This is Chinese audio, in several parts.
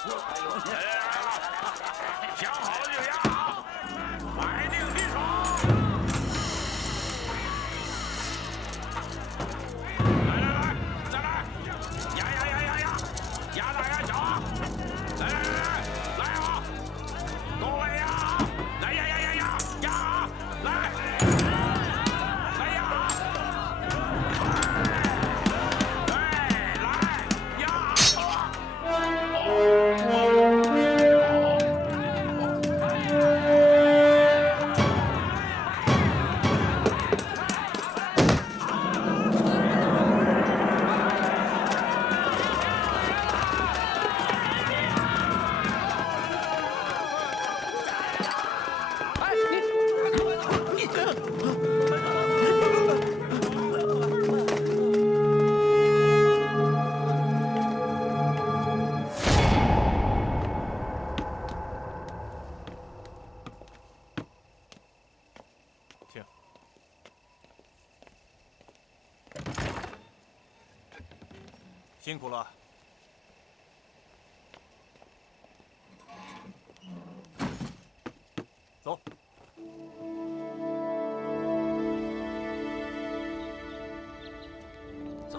想好了就压，买定离手。来，再来，压大压小，来啊！各位呀，来压啊！来压啊！来请。辛苦了。走。走。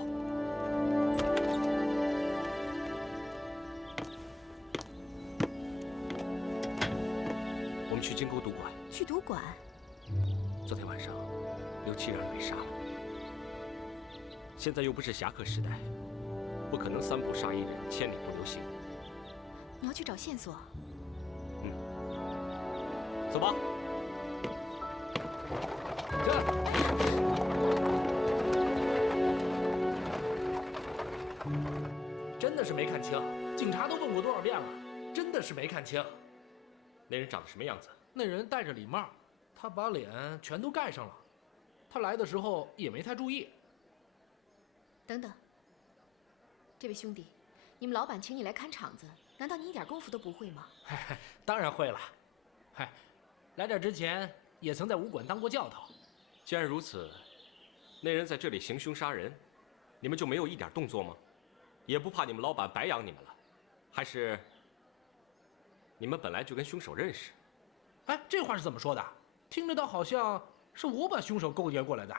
我们去金沟赌馆。去赌馆？昨天晚上，刘七让人被杀了。现在又不是侠客时代，不可能3步杀一人，千里不留行。你要去找线索？走吧。真的是没看清，警察都问过多少遍了，真的是没看清。那人长得什么样子？那人戴着礼帽，他把脸全都盖上了。他来的时候也没太注意。等等，这位兄弟，你们老板请你来看场子，难道你一点功夫都不会吗？当然会了。来这之前也曾在武馆当过教头。既然如此，那人在这里行凶杀人，你们就没有一点动作吗？也不怕你们老板白养你们了？还是你们本来就跟凶手认识？这话是怎么说的？听着倒好像是我把凶手勾结过来的。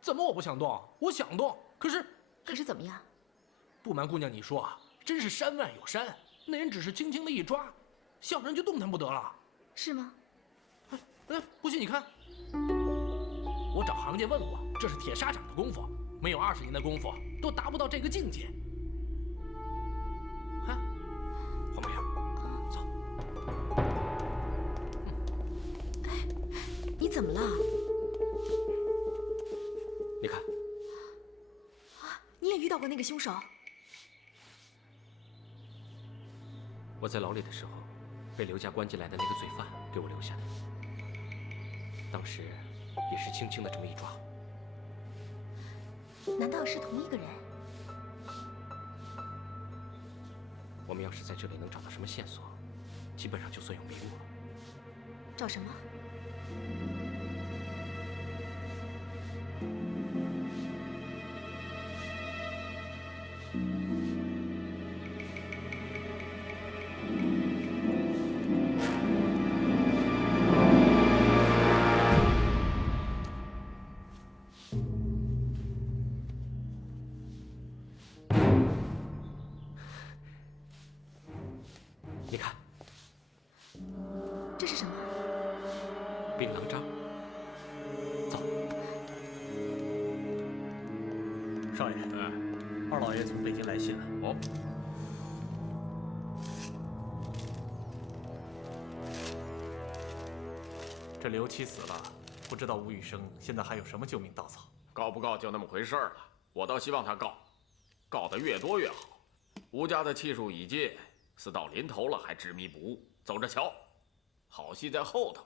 怎么我不想动？我想动，可是怎么样？不瞒姑娘你说，真是山外有山，那人只是轻轻的一抓，小人就动弹不得了。是吗？不信你看，我找行家问过，这是铁砂掌的功夫，没有20年的功夫都达不到这个境界。看，黄梅儿，走。你怎么了？你看，你也遇到过那个凶手？我在牢里的时候，被刘家关进来的那个罪犯给我留下的。当时也是轻轻的这么一抓。难道是同一个人？我们要是在这里能找到什么线索，基本上就算有迷雾了。找什么？你看，这是什么？槟榔渣。走。少爷，二老爷从北京来信了。哦。这刘七死了，不知道吴宇生现在还有什么救命稻草？告不告就那么回事了。我倒希望他告得越多越好。吴家的气数已尽，死到临头了还执迷不悟，走着瞧。好戏在后头，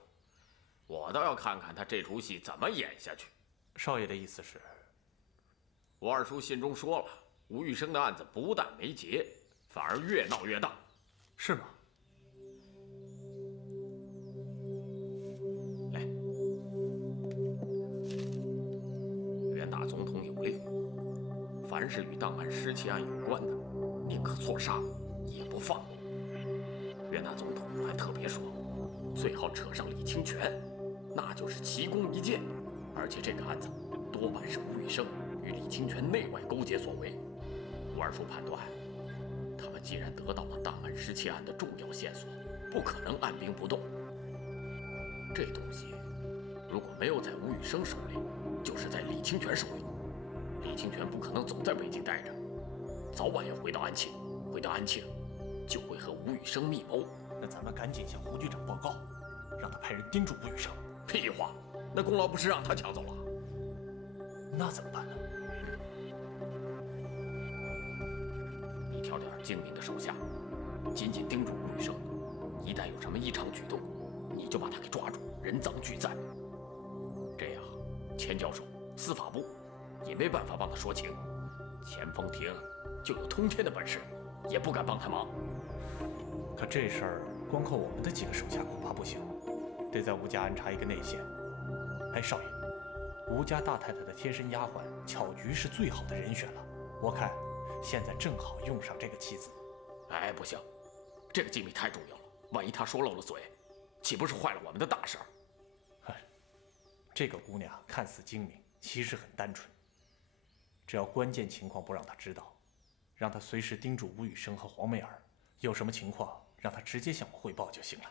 我倒要看看他这出戏怎么演下去。少爷的意思是？我二叔信中说了，吴玉生的案子不但没结，反而越闹越大。是吗？来，袁大总统有令，凡是与档案失窃案有关的，宁可错杀，也不放过。袁大总统还特别说，最好扯上李清泉，那就是奇功一件。而且这个案子多半是吴宇生与李清泉内外勾结所为。吴二叔判断，他们既然得到了档案失窃案的重要线索，不可能按兵不动。这东西如果没有在吴宇生手里，就是在李清泉手里。李清泉不可能总在北京待着，早晚要回到安庆。回到安庆，就会和吴宇生密谋。那咱们赶紧向胡局长报告，让他派人盯住吴宇生。屁话，那功劳不是让他抢走了？那怎么办呢？你挑点精明的手下，紧紧盯住吴宇生，一旦有什么异常举动，你就把他给抓住，人赃俱在。这样，钱教授、司法部也没办法帮他说情，钱丰庭就有通天的本事，也不敢帮他忙。可这事儿光靠我们的几个手下恐怕不行，得在吴家安插一个内线。哎，少爷，吴家大太太的贴身丫鬟巧菊是最好的人选了，我看现在正好用上这个棋子。哎，不行，这个机密太重要了，万一她说漏了嘴，岂不是坏了我们的大事儿？这个姑娘看似精明，其实很单纯。只要关键情况不让她知道，让她随时盯住吴宇生和黄梅儿，有什么情况让她直接向我汇报就行了。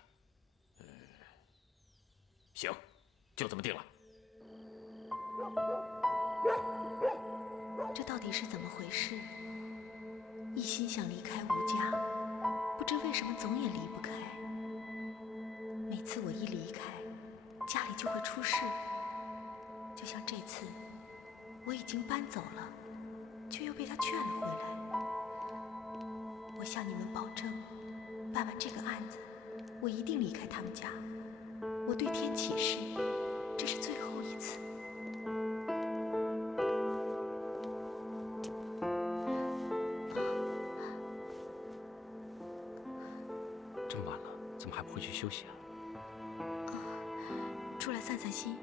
行，就这么定了。这到底是怎么回事？一心想离开吴家，不知为什么总也离不开。每次我一离开，家里就会出事。就像这次，我已经搬走了，却又被他劝了回来。我向你们保证，办完这个案子，我一定离开他们家。我对天起誓，这是最后一次。这么晚了，怎么还不回去休息啊？出来散散心。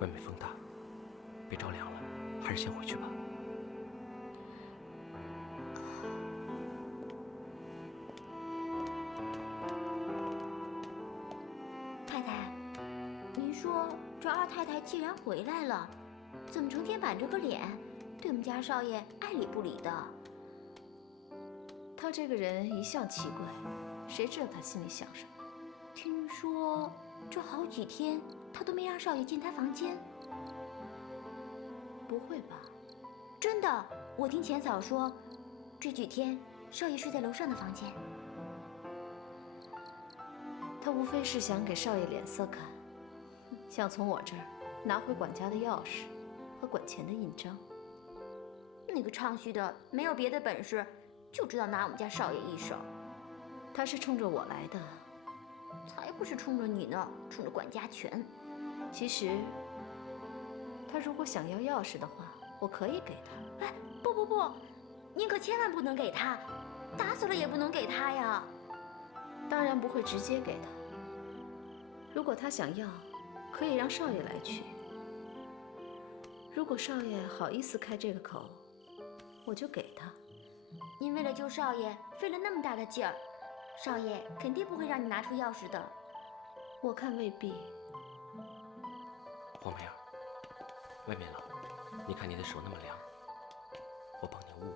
外面风大，别着凉了，还是先回去吧。太太，您说这二太太既然回来了，怎么成天板着个脸，对我们家少爷爱理不理的？他这个人一向奇怪，谁知道他心里想什么？听说这好几天他都没让少爷进他房间。不会吧？真的，我听钱嫂说，这几天少爷睡在楼上的房间。他无非是想给少爷脸色看，想从我这儿拿回管家的钥匙和管钱的印章。那个唱虚的没有别的本事，就知道拿我们家少爷一手。他是冲着我来的，才不是冲着你呢，冲着管家权。其实，他如果想要钥匙的话，我可以给他。哎，不，您可千万不能给他，打死了也不能给他呀。当然不会直接给他。如果他想要，可以让少爷来取。如果少爷好意思开这个口，我就给他。您为了救少爷费了那么大的劲儿，少爷肯定不会让你拿出钥匙的。我看未必。黄梅儿，外面冷，你看你的手那么凉，我帮你捂。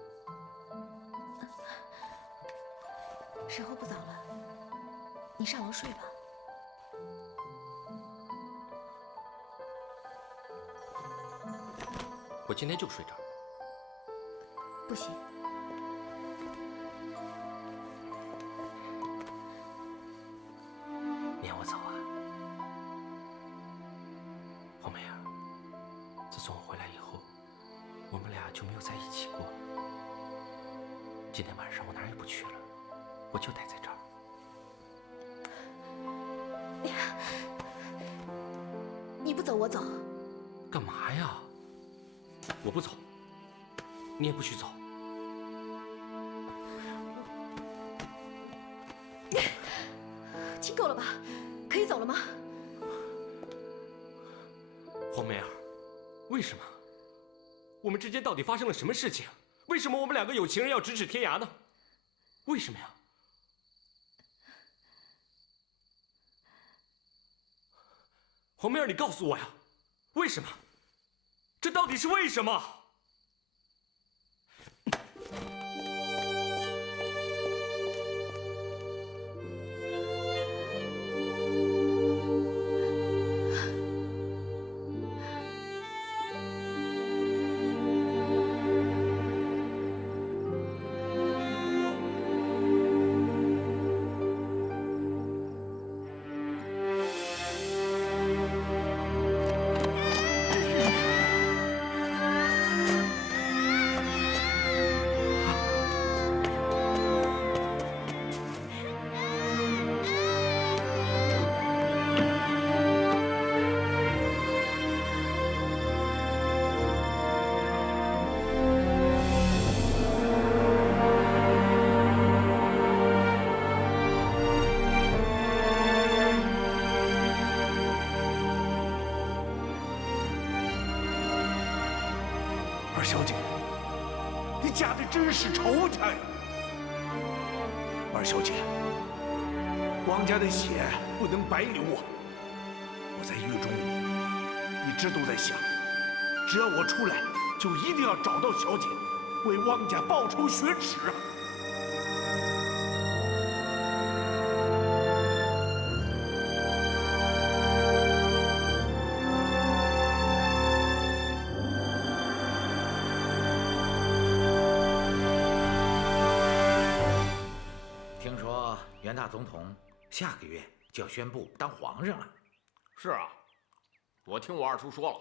时候不早了，你上楼睡吧。我今天就睡这儿。不行，你让我走啊？黄梅儿，自从我回来以后，我们俩就没有在一起过。今天晚上我哪儿也不去了，我就待在这儿。你不走我走。干嘛呀？我不走，你也不许走。亲够了吧？可以走了吗？黄梅儿，为什么？我们之间到底发生了什么事情？为什么我们两个有情人要咫尺天涯呢？为什么呀？黄梅儿，你告诉我呀，为什么？这到底是为什么？二小姐，你家的真是仇家呀！二小姐，王家的血不能白流啊！我在狱中一直都在想，只要我出来，就一定要找到小姐，为汪家报仇雪耻啊！听说袁大总统下个月就要宣布当皇上了。是啊，我听我二叔说了，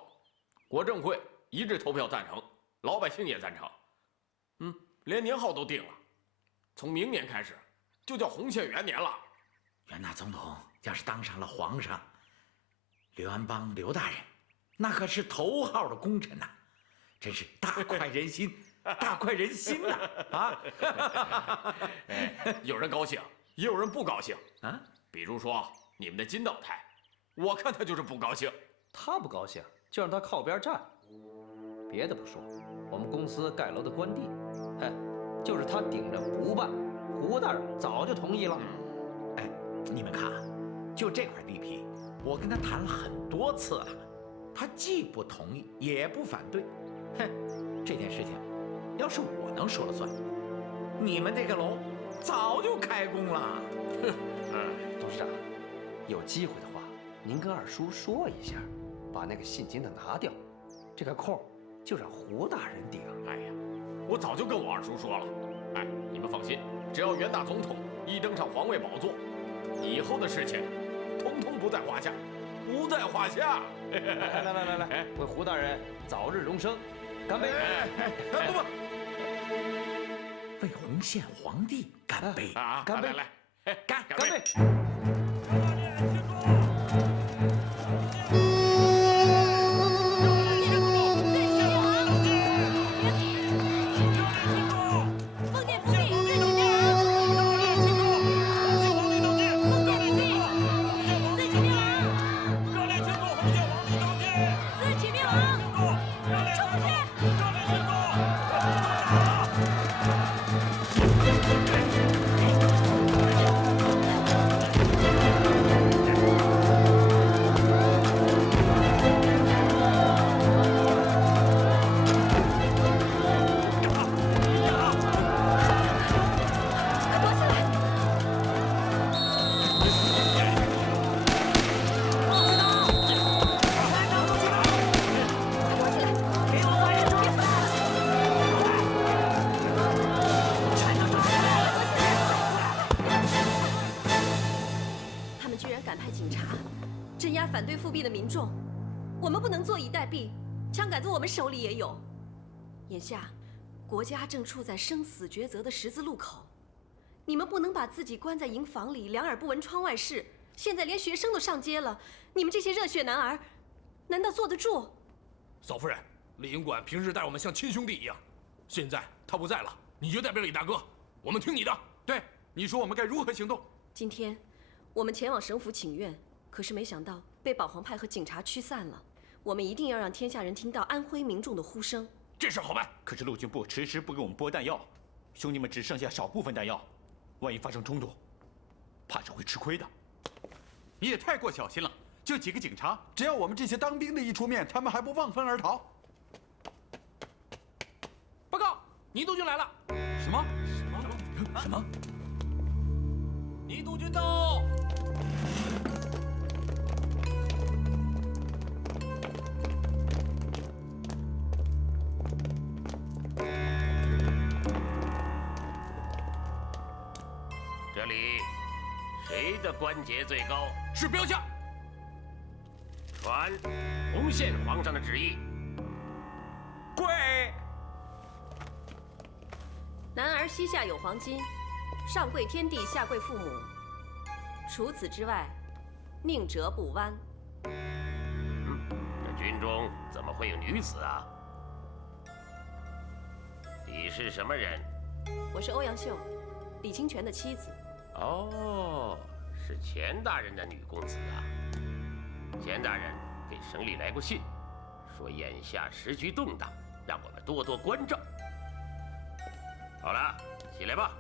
国政会一致投票赞成，老百姓也赞成。连年号都定了，从明年开始就叫洪宪元年了。袁大总统要是当上了皇上，刘安邦刘大人那可是头号的功臣呐，真是大快人心，大快人心呐！啊，有人高兴，也有人不高兴啊。比如说你们的金道台，我看他就是不高兴。他不高兴，就让他靠边站。别的不说，我们公司盖楼的官地，就是他顶着不办，胡大人早就同意了。哎，你们看啊，就这块地皮，我跟他谈了很多次了，他既不同意，也不反对。这件事情要是我能说了算，你们这个楼早就开工了。董事长，有机会的话，您跟二叔说一下，把那个信金的拿掉，这个空就让胡大人顶。哎呀，我早就跟我二叔说了。哎，你们放心，只要袁大总统一登上皇位宝座，以后的事情统统不在话下，不在话下。来，为胡大人早日荣升，干杯！不，为洪宪皇帝干杯！啊，干杯！来，干杯！反对复辟的民众，我们不能坐以待毙，枪杆子我们手里也有。眼下，国家正处在生死抉择的十字路口，你们不能把自己关在营房里，两耳不闻窗外事。现在连学生都上街了，你们这些热血男儿，难道坐得住？嫂夫人，李营馆平时待我们像亲兄弟一样，现在他不在了，你就代表李大哥，我们听你的。对，你说我们该如何行动？今天，我们前往省府请愿，可是没想到被保皇派和警察驱散了。我们一定要让天下人听到安徽民众的呼声。这事好办。可是陆军部迟迟不给我们拨弹药，兄弟们只剩下少部分弹药，万一发生冲突，怕是会吃亏的。你也太过小心了，就几个警察，只要我们这些当兵的一出面，他们还不望风而逃？报告，倪督军来了。什么？什么？倪督军到。这里谁的官阶最高？是标下。传洪宪皇上的旨意。跪！男儿膝下有黄金，上跪天地，下跪父母。除此之外，命折不弯。这军中怎么会有女子啊？你是什么人？我是欧阳秀，李清泉的妻子。哦，是钱大人的女公子啊。钱大人给省里来过信，说眼下时局动荡，让我们多多关照。好了，起来吧。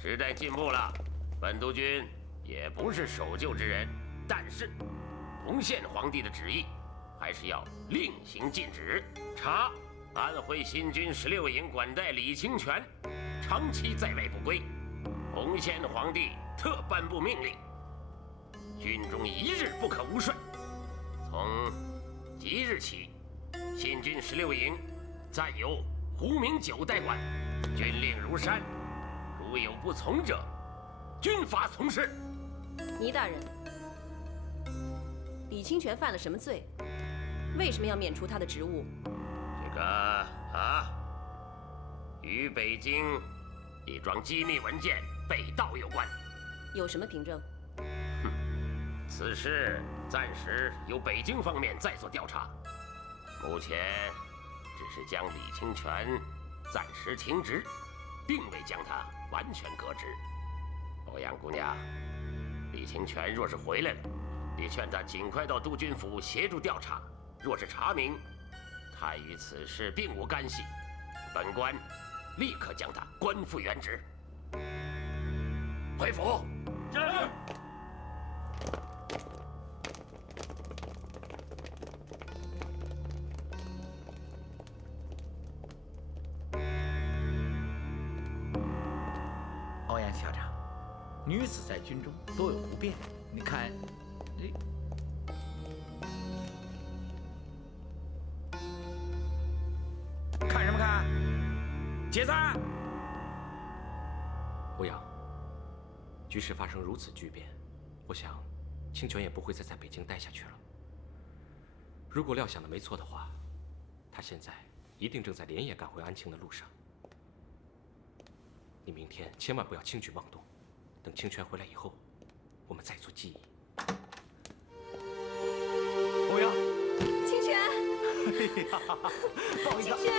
时代进步了，本督军也不是守旧之人，但是洪宪皇帝的旨意还是要另行禁止。查安徽新军16营管带李清泉长期在外不归，洪宪皇帝特颁布命令，军中1日不可无帅。从即日起，新军16营暂由胡明九代管，军令如山，如有不从者，军法从事。倪大人，李清泉犯了什么罪？为什么要免除他的职务？这个与北京一桩机密文件被盗有关。有什么凭证？此事暂时由北京方面在做调查，目前只是将李清泉暂时停职，并未将他完全革职。欧阳姑娘，李清泉若是回来了，你劝他尽快到督军府协助调查。若是查明他与此事并无干系，本官立刻将他官复原职。回府。是。欧阳校长，女子在军中多有不便，你看，看什么看？解散！欧阳，局势发生如此巨变，我想清泉也不会再在北京待下去了。如果料想的没错的话，他现在一定正在连夜赶回安庆的路上。你明天千万不要轻举妄动，等清泉回来以后，我们再做记忆。欧阳，清泉，哎呀，不好意思，清泉，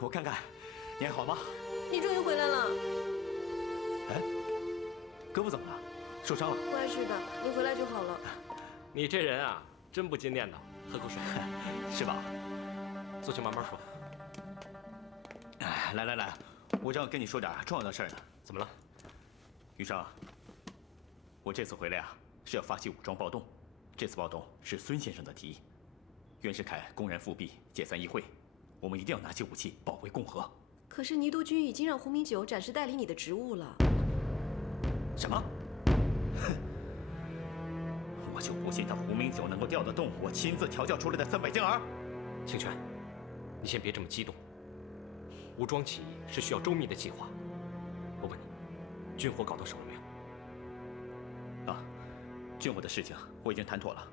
我看看，你还好吗？你终于回来了。哎，胳膊怎么了？受伤了？不碍事的，你回来就好了。你这人啊，真不经念叨。喝口水，是吧？坐下慢慢说。哎，来，我正要跟你说点重要的事儿呢。怎么了？余生，我这次回来啊，是要发起武装暴动。这次暴动是孙先生的提议。袁世凯公然复辟，解散议会，我们一定要拿起武器保卫共和。可是倪督军已经让胡明九暂时代理你的职务了。什么？哼！我就不信他胡明九能够调得动我亲自调教出来的300健儿。清泉，你先别这么激动。武装起义是需要周密的计划。我问你，军火搞到手了没有？啊，军火的事情我已经谈妥了。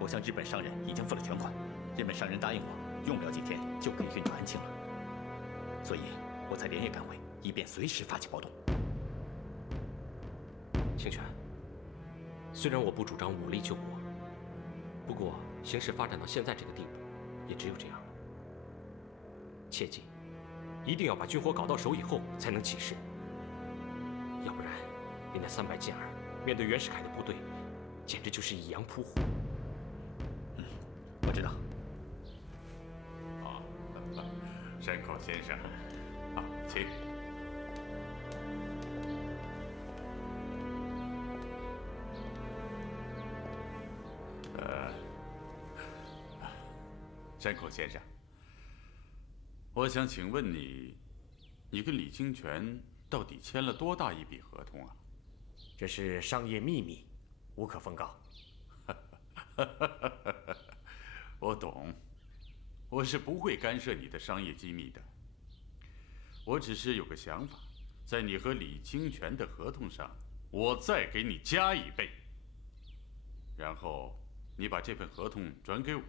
我向日本商人已经付了全款，日本商人答应我，用不了几天就可以运到安庆了。所以我才连夜赶回，以便随时发起暴动。清泉，虽然我不主张武力救国，不过形势发展到现在这个地步，也只有这样了。切记，一定要把军火搞到手以后才能起事，要不然你那300健儿面对袁世凯的部队，简直就是一阳扑虎。我知道。好，山口先生，好，请。山口先生，我想请问你，你跟李清泉到底签了多大一笔合同啊？这是商业秘密，无可奉告。我懂，我是不会干涉你的商业机密的。我只是有个想法，在你和李清泉的合同上，我再给你加1倍，然后你把这份合同转给我，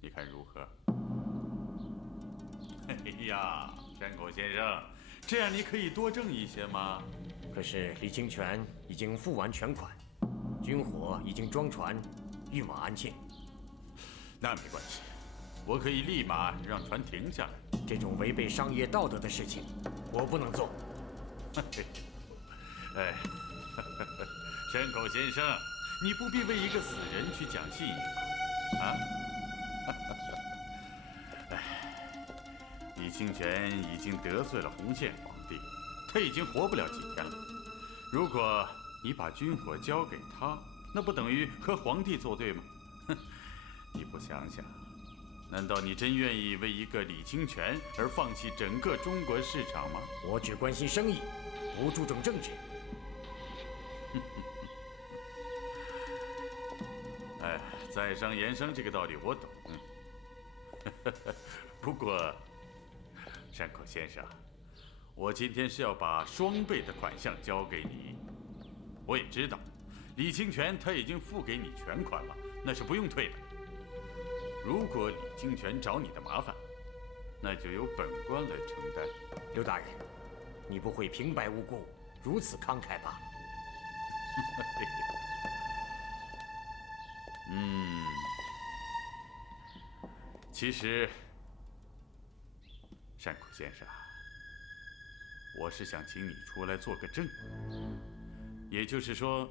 你看如何？哎呀，山口先生，这样你可以多挣一些吗？可是李清泉已经付完全款，军火已经装船，运往安庆。那没关系，我可以立马让船停下来。这种违背商业道德的事情，我不能做。哎，山口先生，你不必为一个死人去讲信誉吧？啊？哎，李清泉已经得罪了洪宪皇帝，他已经活不了几天了。如果你把军火交给他，那不等于和皇帝作对吗？哼，你不想想，难道你真愿意为一个李清泉而放弃整个中国市场吗？我只关心生意，不注重政治。哎，在商言商这个道理我懂。不过，山口先生，我今天是要把双倍的款项交给你。我也知道，李清泉他已经付给你全款了，那是不用退的。如果李清泉找你的麻烦，那就由本官来承担。刘大人，你不会平白无故如此慷慨吧？其实，山口先生，我是想请你出来做个证。也就是说，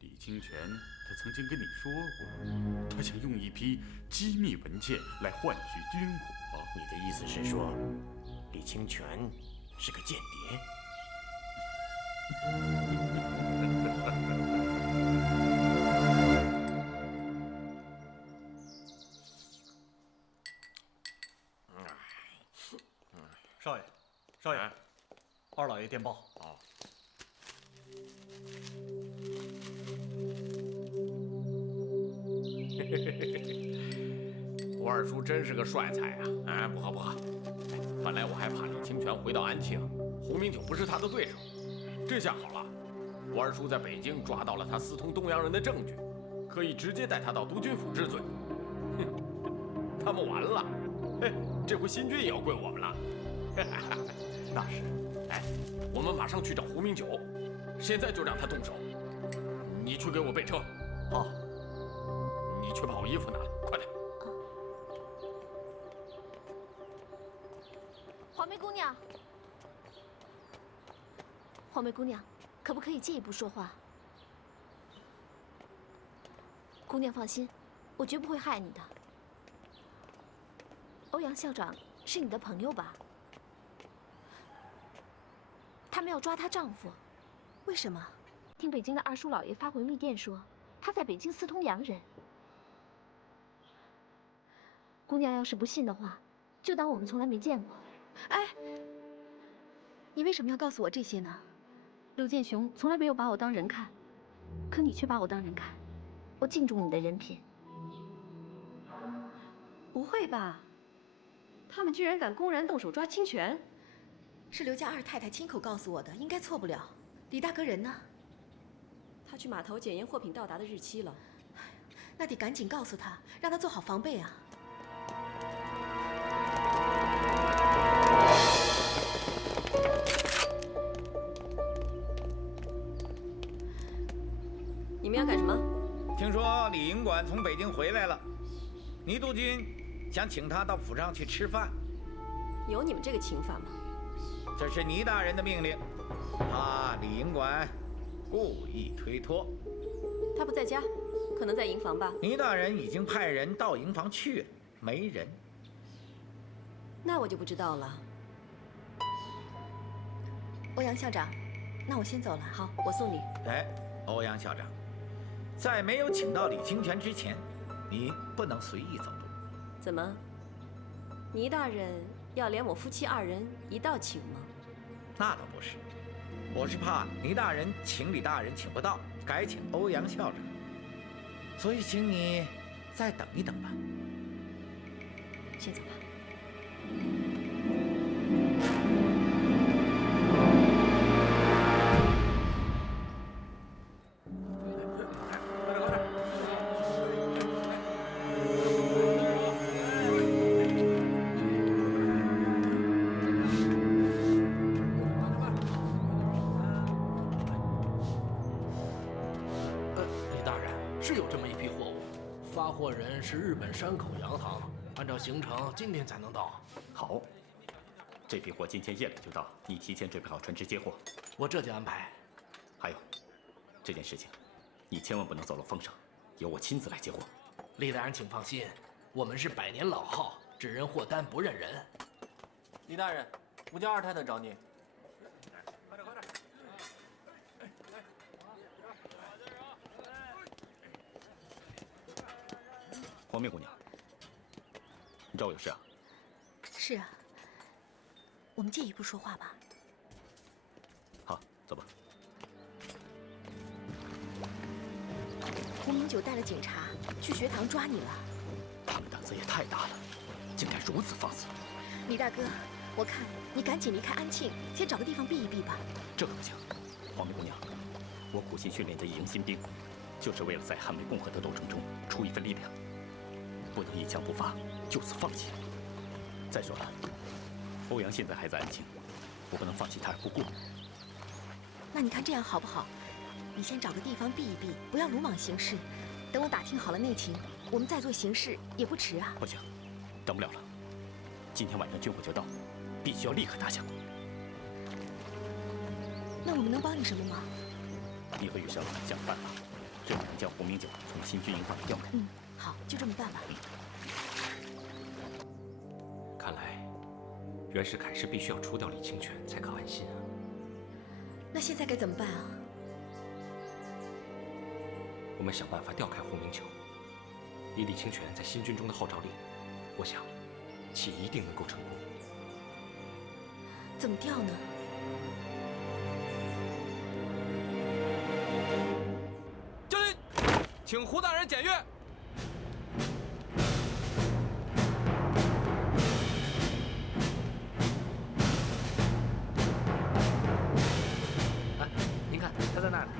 李清泉他曾经跟你说过，他想用一批机密文件来换取军火。你的意思是说，李清泉是个间谍？少爷，少爷，二老爷电报。哦。我二叔真是个帅才啊！啊，不喝不喝。本来我还怕李清泉回到安庆，胡明九不是他的对手。这下好了，我二叔在北京抓到了他私通东洋人的证据，可以直接带他到督军府治罪。哼，他们完了。嘿，这回新军也要归我们了。那是。哎，我们马上去找胡明九，现在就让他动手。你去给我备车。好。你去把我衣服拿来，快点。黄梅姑娘，黄梅姑娘，可不可以借一步说话？姑娘放心，我绝不会害你的。欧阳校长是你的朋友吧？他们要抓她丈夫，为什么？听北京的二叔老爷发回密电说，他在北京私通洋人。姑娘要是不信的话，就当我们从来没见过。哎，你为什么要告诉我这些呢？陆建雄从来没有把我当人看，可你却把我当人看。我敬重你的人品。不会吧？他们居然敢公然动手抓清泉？是刘家二太太亲口告诉我的，应该错不了。李大哥人呢？他去码头检验货品到达的日期了。那得赶紧告诉他，让他做好防备啊！你们要干什么？听说李营馆从北京回来了，倪督军想请他到府上去吃饭。有你们这个请法吗？这是倪大人的命令，怕李营馆故意推脱。他不在家，可能在营房吧。倪大人已经派人到营房去了，没人。那我就不知道了。欧阳校长，那我先走了。好，我送你。哎，欧阳校长，在没有请到李清泉之前，你不能随意走动。怎么，倪大人要连我夫妻2人一道请吗？那倒不是，我是怕倪大人请李大人请不到，改请欧阳校长，所以请你再等一等吧。先走吧。李大人，是有这么一批货物，发货人是日本山口洋行，按照行程今天才能到。好，这批货今天夜里就到，你提前准备好船只接货。我这就安排。还有，这件事情，你千万不能走漏风声，由我亲自来接货。李大人，请放心，我们是100年老号，只认货单不认人。李大人，吴家二太太找你。黄梅姑娘，你找我有事啊？是啊，我们借一步说话吧。好，走吧。胡明九带了警察去学堂抓你了。他们胆子也太大了，竟敢如此放肆！李大哥，我看你赶紧离开安庆，先找个地方避一避吧。这可不行，黄梅姑娘，我苦心训练的一营新兵，就是为了在捍卫共和的斗争中出一份力量，不能一枪不发就此放弃。再说了，欧阳现在还在安庆，我不能放弃他而不顾。那你看这样好不好？你先找个地方避一避，不要鲁莽行事。等我打听好了内情，我们再做行事也不迟啊。不行，等不了了。今天晚上军火就到，必须要立刻打响。那我们能帮你什么忙？你和玉生想办法，最好能将胡明九从新军营那里调开。嗯，好，就这么办吧。看来，袁世凯是必须要除掉李清泉才可安心啊。那现在该怎么办啊？我们想办法调开胡明九。以李清泉在新军中的号召力，我想，其一定能够成功。怎么调呢？将军，请胡大人检阅。啊，您看，他在那儿呢。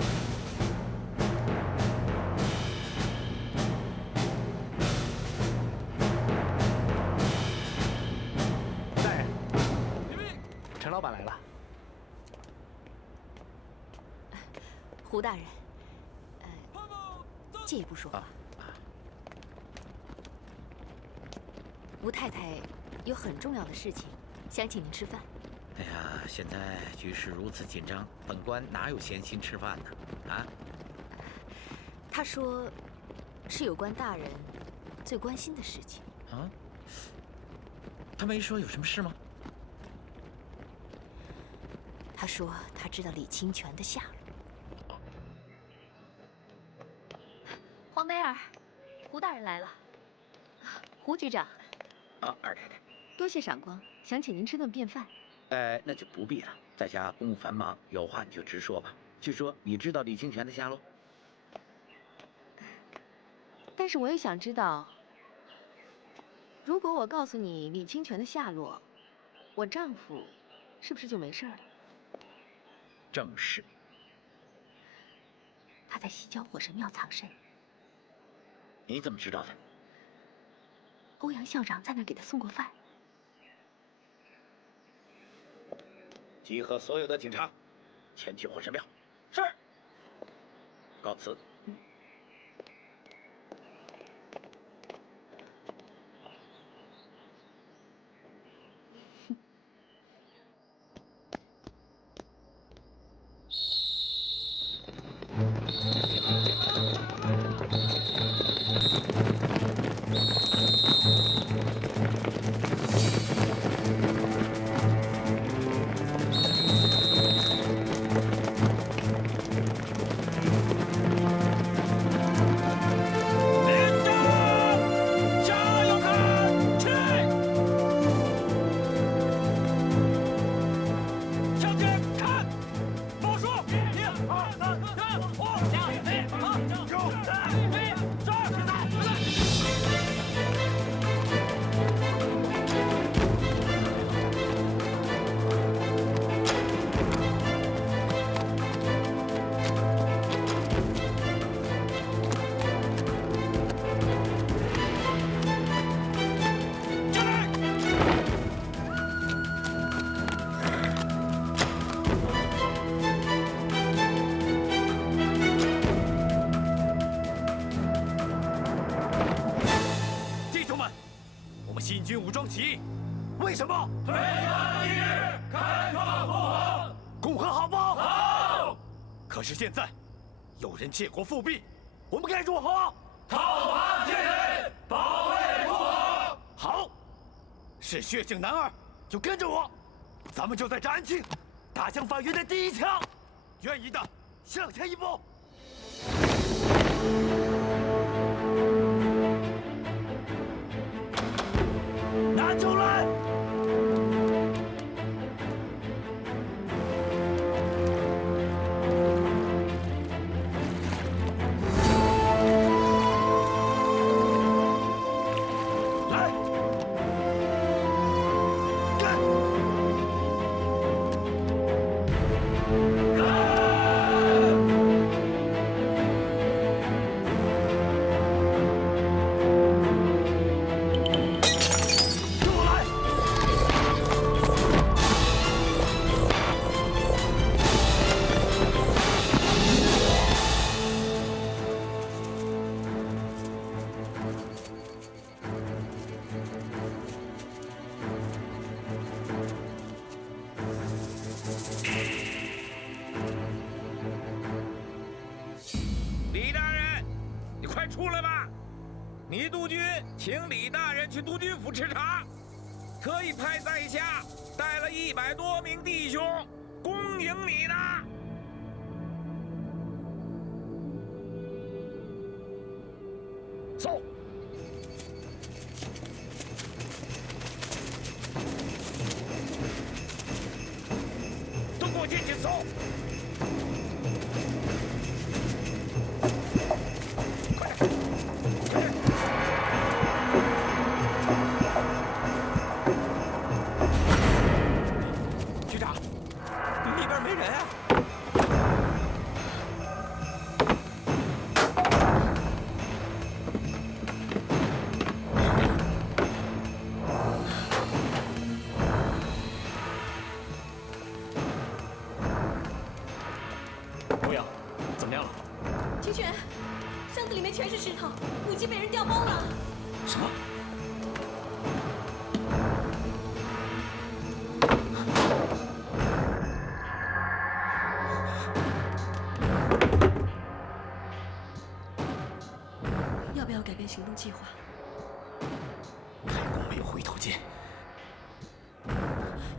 胡大人，陈老板来了。胡大人，借一步说话。吴太太有很重要的事情，想请您吃饭。哎呀，现在局势如此紧张，本官哪有闲心吃饭呢？啊？他说，是有关大人最关心的事情。啊？他没说有什么事吗？他说他知道李清泉的下落。黄梅儿，胡大人来了。胡局长。啊，二太太。多谢赏光，想请您吃顿便饭。那就不必了，在家公务繁忙，有话你就直说吧。据说你知道李清泉的下落？但是我也想知道，如果我告诉你李清泉的下落，我丈夫是不是就没事了？正是。他在西郊火神庙藏身。你怎么知道的？欧阳校长在那儿给他送过饭。集合所有的警察，前去火神庙。是。告辞。好？推翻帝制，开创共和。共和好不好？好。可是现在，有人借国复辟，我们该如何？讨伐奸人，保卫共和。好，是血性男儿，就跟着我，咱们就在这安庆打响反袁的第一枪。愿意的，向前一步。拿酒来！李大人，你快出来吧！倪督军请李大人去督军府视察，特意派在下带了100多名弟兄恭迎你呢。走。都给我进去走！局长，里边没人啊！欧阳，怎么样了？清泉，箱子里面全是石头，武器被人调包了。什么？要不要改变行动计划？太公没有回头箭。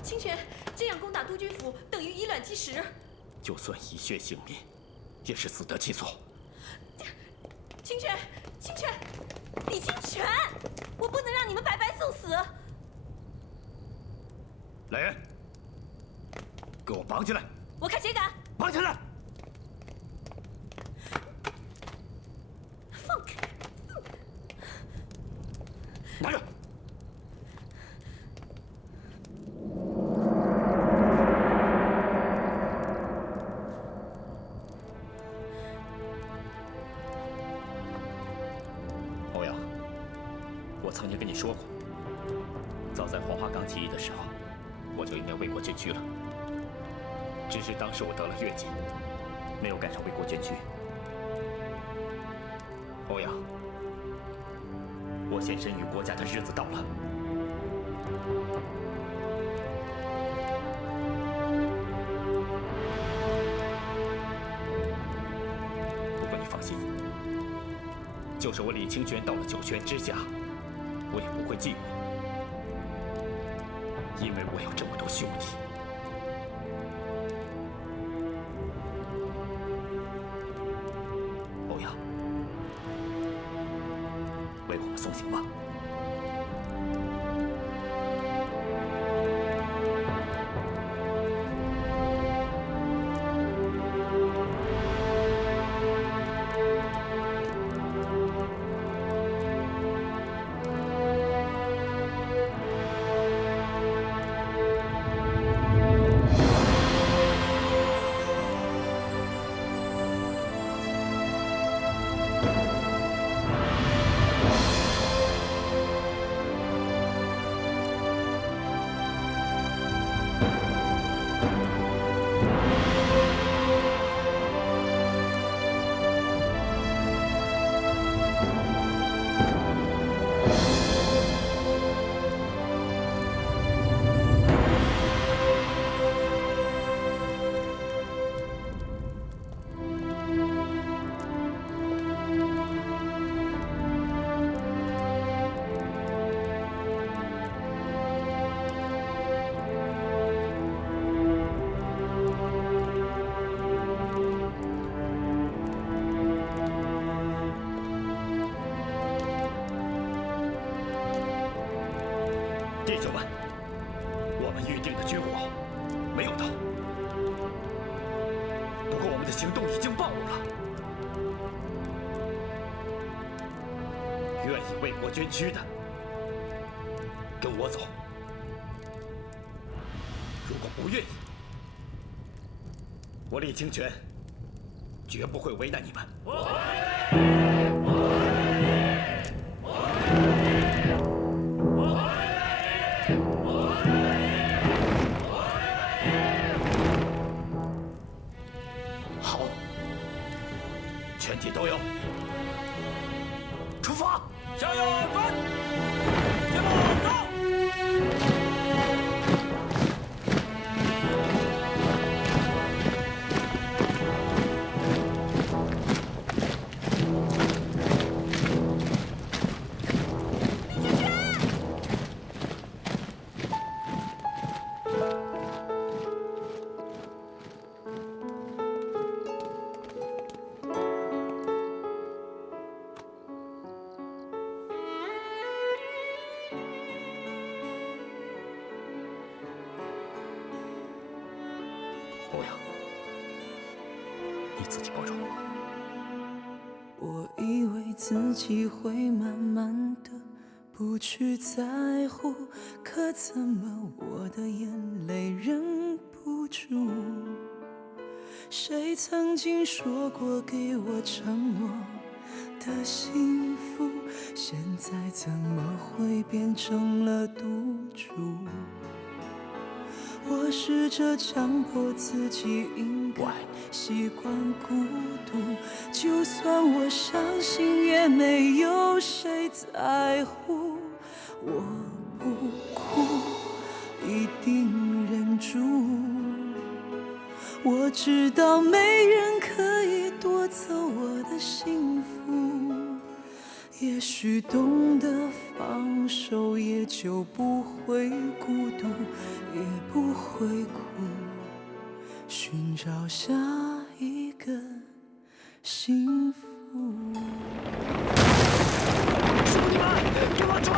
清泉，这样攻打督军府等于以卵击石。就算以血性命，也是死得其所。清泉，清泉，李清泉，我不能让你们白白送死。来人，给我绑起来！我看谁敢！绑起来！放开！拿着！欧阳，我曾经跟你说过，早在黄花岗起义的时候，我就应该为国捐躯了。只是当时我得了疟疾，没有赶上为国捐躯。欧阳，我献身于国家的日子到了。不过你放心，就是我李清泉到了九泉之下，我也不会寂寞，因为我有这么多兄弟。欧阳，为我们送行吧。定的军火没有到，不过我们的行动已经暴露了。愿意为国捐躯的，跟我走；如果不愿意，我李清泉绝不会为难你们。好，全体都有，出发！向右转，前路走。欧阳，你自己保重。我以为自己会慢慢的不去在乎，可怎么我的眼泪忍不住？谁曾经说过给我承诺的幸福，现在怎么会变成了赌注？我试着强迫自己应该习惯孤独，就算我伤心也没有谁在乎。我不哭，一定忍住。我知道没人可以夺走我的幸福，也许懂得放手，也就不会孤独，也不会哭，寻找下一个幸福。兄弟们，给我冲！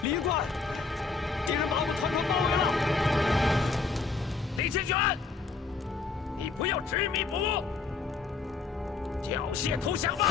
李官，敌人把我们团团包围了。李清泉，你不要执迷不悟，缴械投降吧！